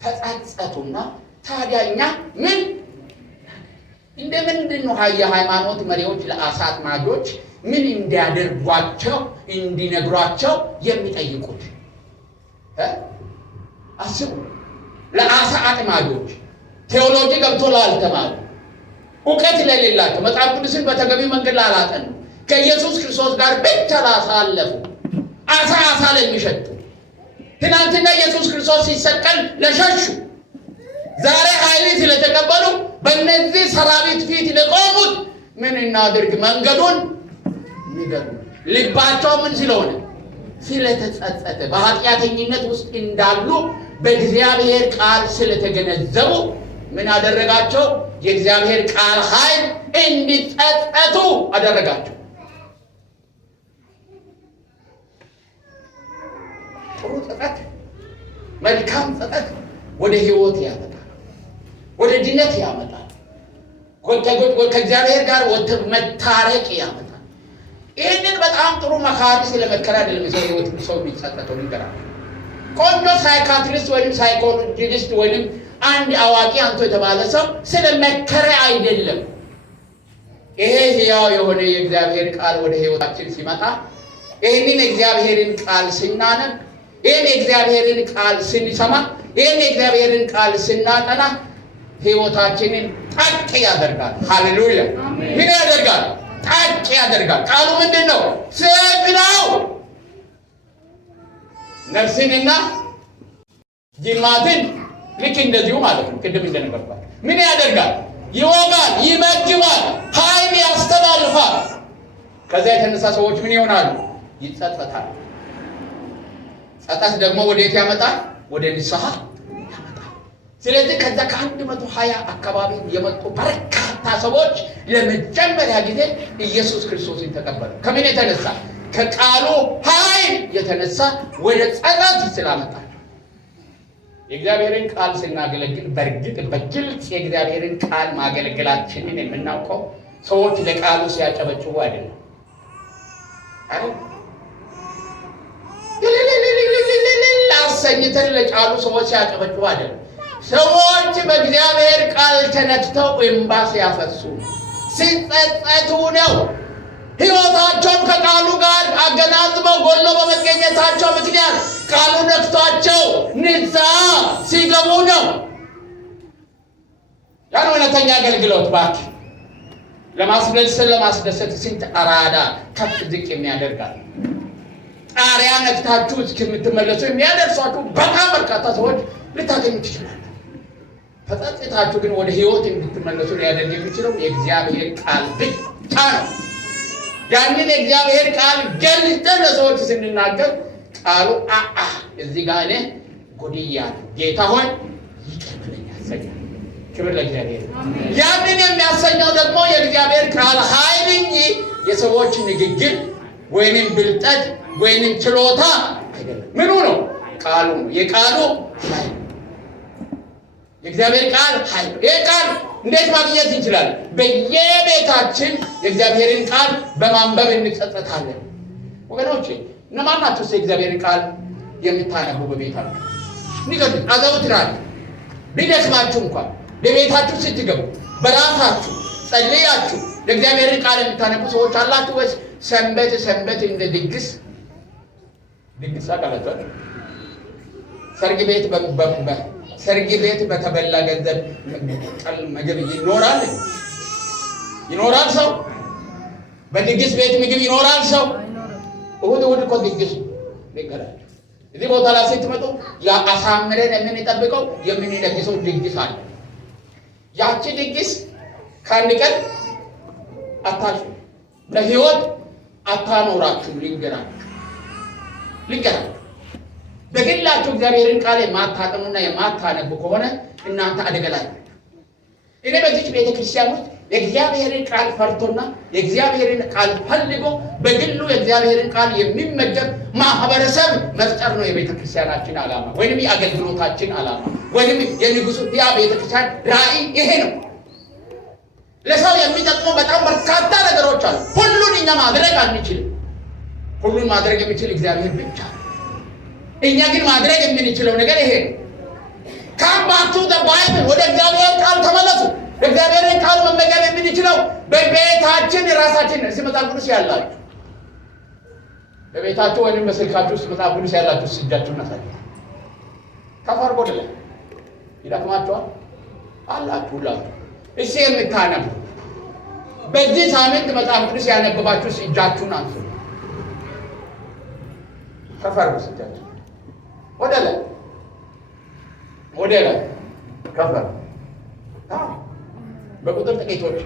ተጸጸቱና ታዲያ እኛ ምን እንደምንድን ነው የሃይማኖት መሪዎች ለአሳ አጥማጆች ምን እንዲያደርጓቸው እንዲነግሯቸው የሚጠይቁት? አስቡ። ለአሳ አጥማጆች ቴዎሎጂ ገብቶ ላልተማሩ፣ እውቀት ለሌላቸው፣ መጽሐፍ ቅዱስን በተገቢ መንገድ ላላጠኑ፣ ከኢየሱስ ክርስቶስ ጋር ብቻ ላሳለፉ፣ አሳ ለሚሸጡ፣ ትናንትና ኢየሱስ ክርስቶስ ሲሰቀል ለሸሹ፣ ዛሬ ኃይል ስለተቀበሉ በእነዚህ ሰራዊት ፊት ለቆሙት ምን እናድርግ? መንገዱን ንገሩ። ልባቸው ምን ስለሆነ? ስለተጸጸተ፣ በኃጢአተኝነት ውስጥ እንዳሉ በእግዚአብሔር ቃል ስለተገነዘቡ ምን አደረጋቸው? የእግዚአብሔር ቃል ኃይል እንዲጸጸቱ አደረጋቸው። ጥሩ ጸጸት፣ መልካም ጸጸት ወደ ሕይወት ያመጣል፣ ወደ ድነት ያመጣል፣ ከእግዚአብሔር ጋር መታረቅ ያመጣል። ይህንን በጣም ጥሩ መካሪ ስለመከራ አይደለም ሰው የሚጸጸተው ይገራል። ቆንጆ ሳይካትሪስት ወይም ሳይኮሎጂስት ወይም አንድ አዋቂ አንቶ የተባለ ሰው ስለመከረ አይደለም። ይሄ ሕያው የሆነ የእግዚአብሔር ቃል ወደ ሕይወታችን ሲመጣ ይህንን የእግዚአብሔርን ቃል ስናነብ፣ ይህን የእግዚአብሔርን ቃል ስንሰማ፣ ይህን የእግዚአብሔርን ቃል ስናጠና ሕይወታችንን ጠቅ ያደርጋል። ሃሌሉያ! ምን ያደርጋል? ጠቅ ያደርጋል። ቃሉ ምንድን ነው? ሰይፍ ነው። ነፍስንና ጅማትን ልክ እንደዚሁ ማለት ነው። ቅድም እንደነበርኩት ምን ያደርጋል? ይወጋል፣ ይመግባል፣ ኃይል ያስተላልፋል። ከዛ የተነሳ ሰዎች ምን ይሆናሉ? ይጸጸታል። ጸጸት ደግሞ ወዴት ያመጣል? ወደ ንስሐ ያመጣል። ስለዚህ ከዛ ከ120 አካባቢ የመጡ በርካታ ሰዎች ለመጀመሪያ ጊዜ ኢየሱስ ክርስቶስን ተቀበሉ። ከምን የተነሳ? ከቃሉ ኃይል የተነሳ ወደ ጸጸት ስላመጣል። የእግዚአብሔርን ቃል ስናገለግል በእርግጥ በግልጽ የእግዚአብሔርን ቃል ማገልገላችንን የምናውቀው ሰዎች ለቃሉ ሲያጨበጭቡ አይደለም። አሰኝተን ለቃሉ ሰዎች ሲያጨበጭቡ አይደለም። ሰዎች በእግዚአብሔር ቃል ተነክተው እንባ ሲያፈሱ ሲጸጸቱ ነው። ሕይወታቸውን ከቃሉ ጋር አገናዝበው ጎሎ በመገኘታቸው ምክንያት ቃሉ ነክቷቸው ንስሐ ሲገቡ ነው። ያን እውነተኛ አገልግሎት እባክህ ለማስደሰት ስንት አራዳ ከፍ ዝቅ የሚያደርጋል። ጣሪያ ነክታችሁ እስከምትመለሱ የሚያደርሷችሁ በጣም በርካታ ሰዎች ልታገኙ ትችላላችሁ። ተጸጽታችሁ ግን ወደ ሕይወት እንድትመለሱ ሊያደርግ የሚችለው የእግዚአብሔር ቃል ብቻ ነው። ያንን የእግዚአብሔር ቃል ገልጠን ለሰዎች ስንናገር ቃሉ እዚህ ጋር እኔ ጎድያለሁ፣ ጌታ ሆይ ይቅር በለኝ ያሰኛል። ክብር ለእግዚአብሔር። ያንን የሚያሰኘው ደግሞ የእግዚአብሔር ቃል ኃይል እንጂ የሰዎች ንግግር ወይንም ብልጠት ወይንም ችሎታ አይደለም። ምኑ ነው? ቃሉ ነው። የቃሉ ኃይል፣ የእግዚአብሔር ቃል ኃይል። ይህ ቃል እንዴት ማግኘት እንችላለን? በየቤታችን የእግዚአብሔርን ቃል በማንበብ እንጸጸታለን። ወገኖቼ እነማን ናቸው የእግዚአብሔርን ቃል የምታነቡ በቤታችሁ? ንገሩኝ። አዘውትራችሁ ቢደክማችሁ እንኳን በቤታችሁ ስትገቡ በራሳችሁ ጸልያችሁ ለእግዚአብሔርን ቃል የምታነቡ ሰዎች አላችሁ ወይስ ሰንበት እንደ ድግስ አቀለጠ ሰርግ ቤት በተበላ ገንዘብ ምግብ ይኖራል ሰው? በድግስ ቤት ምግብ ይኖራል ሰው? እሁድ እኮ ድግስ ይቀራል። እዚህ ቦታ ላይ ስትመጡ አሳምረን የምንጠብቀው የምንደግሰው ድግስ አለ። ያቺ ድግስ ከአንድ ቀን አታልፉ፣ ለሕይወት አታኖራችሁ። ልንገራችሁ በግላችሁ እግዚአብሔርን ቃል የማታጠኑና የማታነቡ ከሆነ እናንተ አደጋ ላይ ናችሁ። እኔ በዚች ቤተ ክርስቲያን ውስጥ የእግዚአብሔርን ቃል ፈርቶና የእግዚአብሔርን ቃል ፈልጎ በግሉ የእግዚአብሔርን ቃል የሚመገብ ማህበረሰብ መፍጠር ነው የቤተ ክርስቲያናችን ዓላማ፣ ወይንም የአገልግሎታችን ዓላማ፣ ወይንም የንጉሱ ያ ቤተ ክርስቲያን ራዕይ ይሄ ነው። ለሰው የሚጠቅሙ በጣም በርካታ ነገሮች አሉ። ሁሉን እኛ ማድረግ አንችልም። ሁሉን ማድረግ የሚችል እግዚአብሔር ብቻ ነው። እኛ ግን ማድረግ የምንችለው ነገር ይሄ ካምባቱ ባይብል ወደ እግዚአብሔር ቃል ተመለሱ። እግዚአብሔር ቃል መመገብ የምንችለው በቤታችን ራሳችን ነው። መጽሐፍ ቅዱስ ያላችሁ በቤታችሁ ወይም በስልካችሁ ውስጥ መጽሐፍ ቅዱስ ያላችሁ እጃችሁን አሳዩ። ከፈር ጎደለ ይደክማችኋል አላችሁ ሁላችሁ እሺ የምታነቡ በዚህ ሳምንት መጽሐፍ ቅዱስ ያነበባችሁ እጃችሁን አንሱ። ከፈር እጃችሁ ወደ ላይ ከፈር በቁጥር ጥቂቶች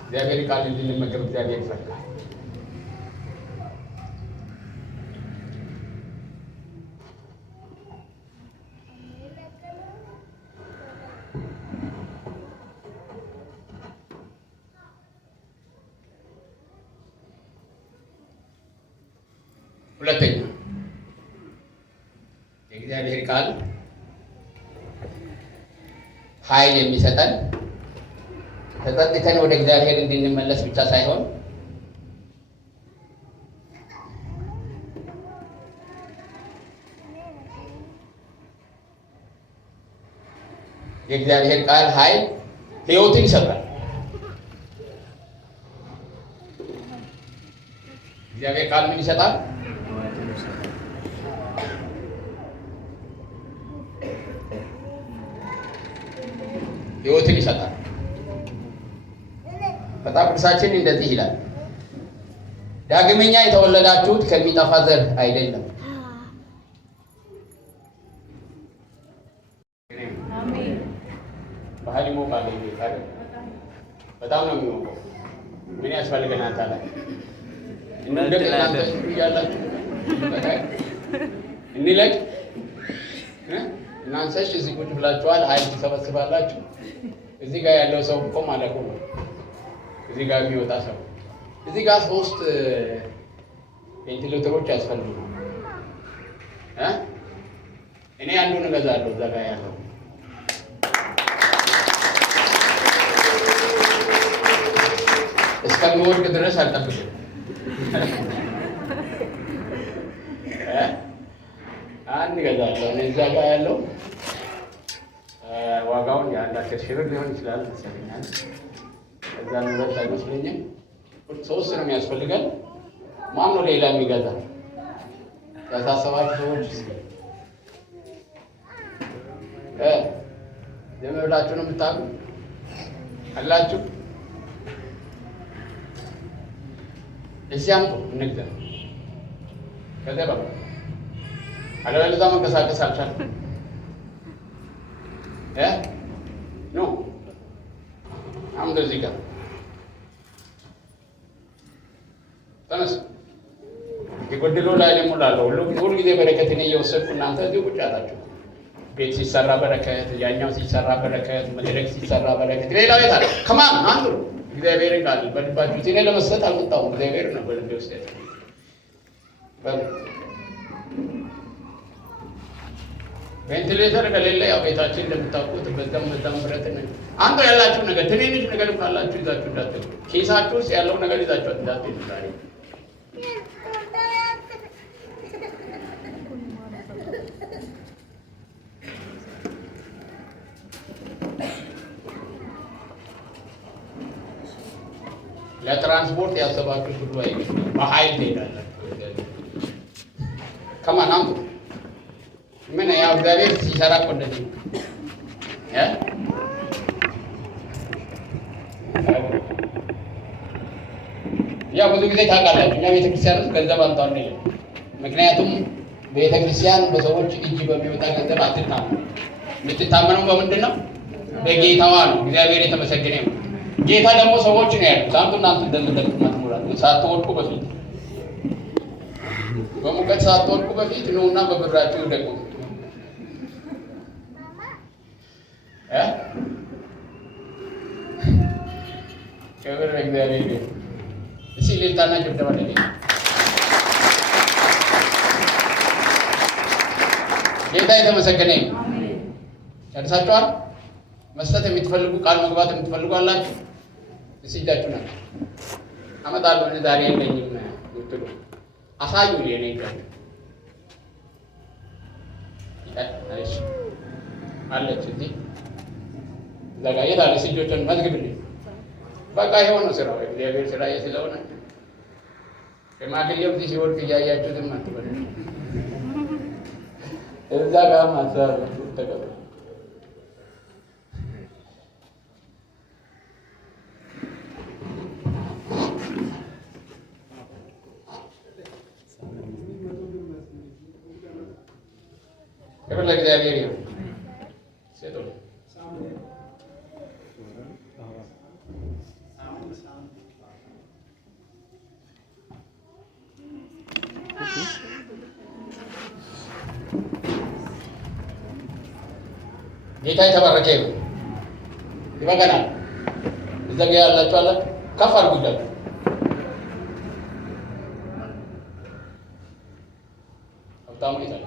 እግዚአብሔር ቃል እንድንመገብ እግዚአብሔር ይፈቅዳል። ሁለተኛ የእግዚአብሔር ቃል ኃይል የሚሰጠን ተጠጥተን ወደ እግዚአብሔር እንድንመለስ ብቻ ሳይሆን የእግዚአብሔር ቃል ኃይል ሕይወትን ይሰጣል። እግዚአብሔር ቃል ምን ይሰጣል? ሕይወትን ይሰጣል። መጽሐፍ ቅዱሳችን እንደዚህ ይላል፣ ዳግመኛ የተወለዳችሁት ከሚጠፋ ዘር አይደለም። አሜን። ባህል ሞቃል ይታረ በጣም ነው የሚሞቀው። ምን ያስፈልገናል ታዲያ? እንደናንተ ያላችሁ እንለቅ እናንተሽ እዚህ ቁጭ ብላችኋል፣ ኃይል ትሰበስባላችሁ። እዚህ ጋር ያለው ሰው እኮ ማለቁ ነው። እዚህ ጋር የሚወጣ ሰው እዚህ ጋር 3 ቬንቲሌተሮች ያስፈልጉ። እኔ አንዱን እገዛለሁ። እዛ ጋር ያለው እስከሚወድቅ ድረስ አልጠብቅም። አንድ እገዛለሁ። እኔ እዛ ጋር ያለው ዋጋውን የ10 ሺህ ብር ሊሆን ይችላል መሰለኛል። እዛ ንብረት አይመስለኝም። 3 ነው የሚያስፈልገን። ማን ነው ሌላ የሚገዛ? ያሳሰባችሁ ሰዎች የመብላችሁ ነው የምታውቁ አላችሁ? እዚህ አምጡ እንግዛ። ከዛ በቃ አለበለዚያ መንቀሳቀስ አልቻልኩም። ኖ አሁን እንደዚህ ጋር ተነስ። የጎደለው ላይ እሞላለሁ። ሁሉ ጊዜ በረከት እኔ እየወሰድኩ እናንተ እዚህ ቁጭ አላችሁ። ቤት ሲሰራ በረከት፣ ያኛው ሲሰራ በረከት፣ መድረክ ሲሰራ በረከት። ሌላ ቤት አለ። ከማን አንዱ እግዚአብሔርን ቃል በልባችሁ እኔ ለመስጠት አልመጣሁም። እግዚአብሔር ነው በልቤ ውስጥ ቬንቲሌተር ከሌለ ያው ቤታችን እንደምታውቁት በዛም ብረት ነው። አንተ ያላችሁ ነገር ትንንሽ ነገር ካላችሁ ይዛችሁ እንዳትሉ። ኪሳችሁ ውስጥ ያለው ነገር ይዛችሁ እንዳትሉ። ዛሬ ለትራንስፖርት ያሰባችሁ ሁሉ አይገኝ በኃይል ትሄዳላችሁ። ከማን አምጡ ምን ያው እግዚአብሔር ሲሰራ እኮ እንደዚህ ነው። ያው ብዙ ጊዜ ታውቃላችሁ እኛ ቤተክርስቲያን ውስጥ ገንዘብ አምጣው ነው። ምክንያቱም ቤተክርስቲያን በሰዎች እጅ በሚወጣ ገንዘብ አትታመኑ። የምትታመነው በምንድን ነው? በጌታዋ ነው። እግዚአብሔር የተመሰገነ ነው። ጌታ ደግሞ ሰዎች ነው ያሉት። አንዱና አንዱ እንደምትደግሙት ሙላት ሳትወድቁ በፊት በሙቀት ሳትወድቁ በፊት ነውና በብራችሁ ደቁ። ክብር ለእግዚአብሔር ይሁን። እስኪ እልልታና ጭብጨባ ለጌታ። ጌታ የተመሰገነ ይሁን። ጨርሳችኋል? መስጠት የምትፈልጉ ቃል መግባት የምትፈልጉ አላችሁ? እጃችሁን አመጣለሁ እኔ ዛሬ የለኝም የምትሉ አሳዩኝ። የኔ እሺ አለች እዚህ ዘጋየት አለ እጆችን መዝግብልኝ። በቃ ይሄው ነው ስራው፣ እግዚአብሔር ስራ ስለሆነ ከማግኘት እዚህ ሲወርቅ እያያችሁ ዝም አትበሉ። እዛ ጋር ማሰር ተቀበሉ። ክብር ለእግዚአብሔር ይሁን። ሴቶ ጌታ የተባረከ ይሁን። ይበቃናል። እዛ ጋር ያላችሁ አለ ከፍ አድርጉ። ሀብታሙ ይታል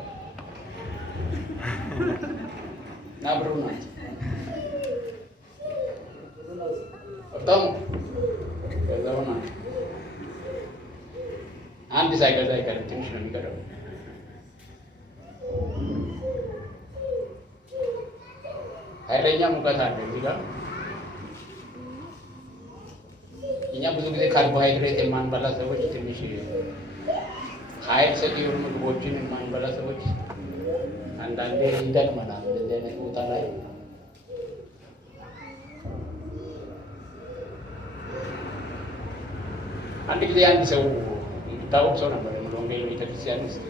ና ብሩ ናት ሀብታሙ ገዛው ናት። አንድ ሳይገዛ አይቀርም፣ ትንሽ ነው የሚቀረው። ኃይለኛ ሙቀት አለ እዚህ ጋር። እኛ ብዙ ጊዜ ካርቦሃይድሬት የማንበላ ሰዎች፣ ትንሽ ኃይል ሰጪ የሆኑ ምግቦችን የማንበላ ሰዎች አንዳንዴ ይደክመናል እንደዚህ አይነት ቦታ ላይ። አንድ ጊዜ አንድ ሰው የሚታወቅ ሰው ነበር፣ የሙሉ ወንጌል ቤተክርስቲያን ውስጥ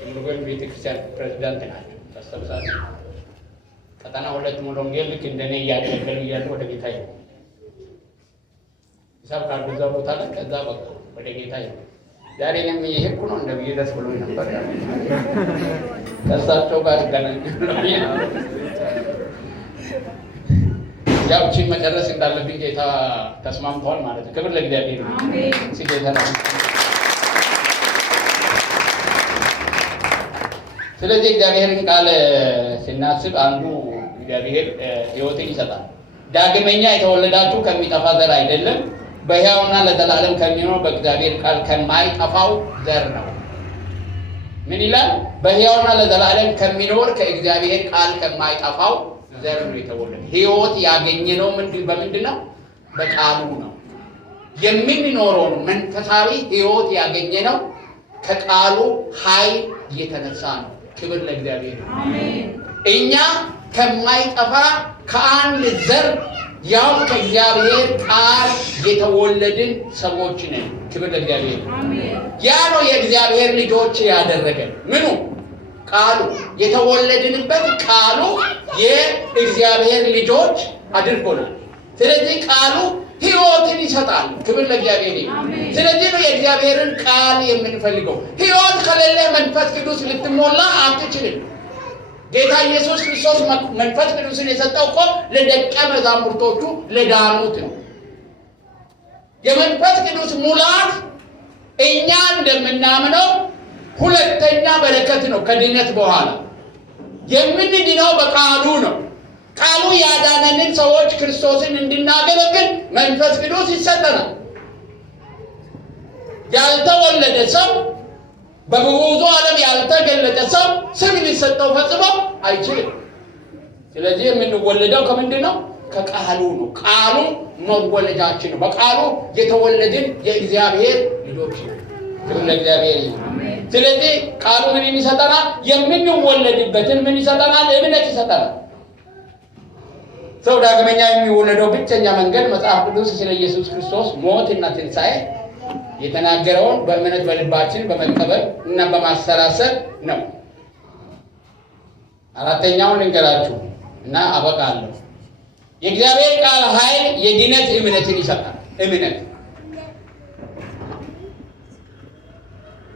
የሙሉ ወንጌል ቤተክርስቲያን ፕሬዚዳንት ናቸው። ታስታውሳለህ? ቀጠና 2 ሙሉ ወንጌል ልክ እንደኔ እያገለገሉ እያሉ ወደ ጌታ ይሄዱ። ሂሳብ ካርዱ እዛ ቦታ ላይ ከዛ በቃ ወደ ጌታ ይሄዱ። ዛሬ እኔም እየሄድኩ ነው እንደብዬ ደስ ብሎኝ ነበር። ከእሳቸው ጋር ገናኛለሁ። ያው እቺን መጨረስ እንዳለብኝ ጌታ ተስማምቷል ማለት ነው። ክብር ለእግዚአብሔር ነው። አሜን። ሲጌታ ነው። ስለዚህ እግዚአብሔርን ቃል ስናስብ አንዱ እግዚአብሔር ሕይወትን ይሰጣል። ዳግመኛ የተወለዳችሁ ከሚጠፋ ዘር አይደለም፣ በሕያውና ለዘላለም ከሚኖር በእግዚአብሔር ቃል ከማይጠፋው ዘር ነው። ምን ይላል? በሕያውና ለዘላለም ከሚኖር ከእግዚአብሔር ቃል ከማይጠፋው ዘር ነው የተወለደ። ሕይወት ያገኘነው በምንድን ነው? በቃሉ ነው። የምንኖረው መንፈሳዊ ሕይወት ያገኘነው ከቃሉ ኃይል የተነሳ ነው። ክብር ለእግዚአብሔር። አሜን። እኛ ከማይጠፋ ከአንድ ዘር ያው ከእግዚአብሔር ቃል የተወለድን ሰዎች ነን። ክብር ለእግዚአብሔር። አሜን። ያ ነው የእግዚአብሔር ልጆች ያደረገን። ምኑ? ቃሉ። የተወለድንበት ቃሉ የእግዚአብሔር ልጆች አድርጎናል። ስለዚህ ቃሉ ሕይወትን ይሰጣል። ክብር ለእግዚአብሔር። ስለዚህ ነው የእግዚአብሔርን ቃል የምንፈልገው። ሕይወት ከሌለ መንፈስ ቅዱስ ልትሞላ አትችልም። ጌታ ኢየሱስ ክርስቶስ መንፈስ ቅዱስን የሰጠው እኮ ለደቀ መዛሙርቶቹ ለዳኑት ነው። የመንፈስ ቅዱስ ሙላት እኛ እንደምናምነው ሁለተኛ በረከት ነው። ከድነት በኋላ የምንድነው በቃሉ ነው። ቃሉ ያዳነንን ሰዎች ክርስቶስን እንድናገለግል መንፈስ ቅዱስ ይሰጠናል። ያልተወለደ ሰው በብዙ ዓለም ያልተገለጠ ሰው ስም ሊሰጠው ፈጽሞ አይችልም። ስለዚህ የምንወለደው ከምንድን ነው? ከቃሉ ነው። ቃሉ መወለዳችን ነው። በቃሉ የተወለድን የእግዚአብሔር ልጆች ነው። ክብር ለእግዚአብሔር ይሁን። ስለዚህ ቃሉ ምን ይሰጠናል? የምንወለድበትን ምን ይሰጠናል? እምነት ይሰጠናል። ሰው ዳግመኛ የሚወለደው ብቸኛ መንገድ መጽሐፍ ቅዱስ ስለ ኢየሱስ ክርስቶስ ሞትና ትንሣኤ የተናገረውን በእምነት በልባችን በመቀበል እና በማሰላሰል ነው። አራተኛውን ልንገራችሁ እና አበቃለሁ። የእግዚአብሔር ቃል ኃይል የድነት እምነትን ይሰጣል። እምነት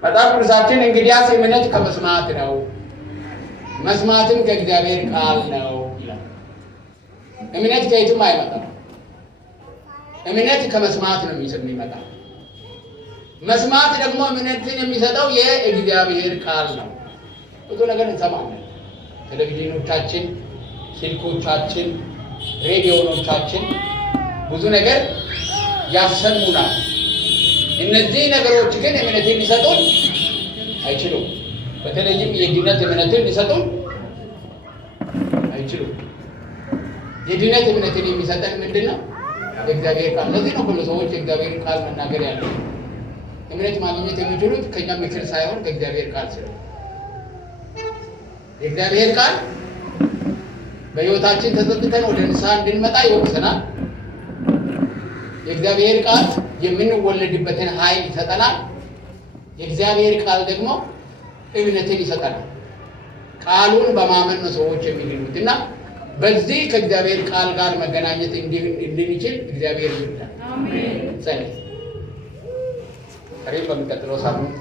መጽሐፍ ቅዱሳችን እንግዲያስ እምነት ከመስማት ነው፣ መስማትም ከእግዚአብሔር ቃል ነው ይላል። እምነት ከየትም አይመጣም። እምነት ከመስማት ነው የሚመጣው። መስማት ደግሞ እምነትን የሚሰጠው የእግዚአብሔር ቃል ነው። ብዙ ነገር እንሰማለን። ቴሌቪዥኖቻችን፣ ስልኮቻችን፣ ሬዲዮኖቻችን ብዙ ነገር ያሰሙናል። እነዚህ ነገሮች ግን እምነትን ሊሰጡን አይችሉም። በተለይም የድነት እምነትን ሊሰጡን አይችሉም። የድነት እምነትን የሚሰጠን ምንድን ነው? የእግዚአብሔር ቃል። ለዚህ ነው ሁሉ ሰዎች የእግዚአብሔር ቃል መናገር ያለው። እምነት ማግኘት የሚችሉት ከኛ ምክር ሳይሆን ከእግዚአብሔር ቃል ስለሆነ የእግዚአብሔር ቃል በሕይወታችን ተዘብተን ወደ ንስሐ እንድንመጣ ይወቅሰናል። የእግዚአብሔር ቃል የምንወለድበትን ኃይል ይሰጠናል። የእግዚአብሔር ቃል ደግሞ እምነትን ይሰጠናል። ቃሉን በማመን ነው ሰዎች የሚድኑት እና በዚህ ከእግዚአብሔር ቃል ጋር መገናኘት እንድንችል እግዚአብሔር ይርዳል። አሜን። ጸልይ። በሚቀጥለው ሳምንት